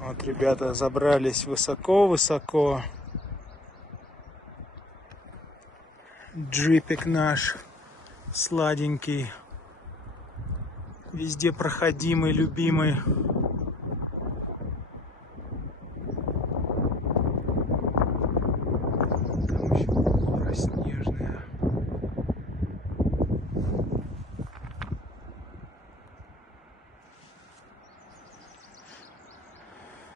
Вот ребята забрались высоко-высоко. Джипик наш сладенький, везде проходимый, любимый.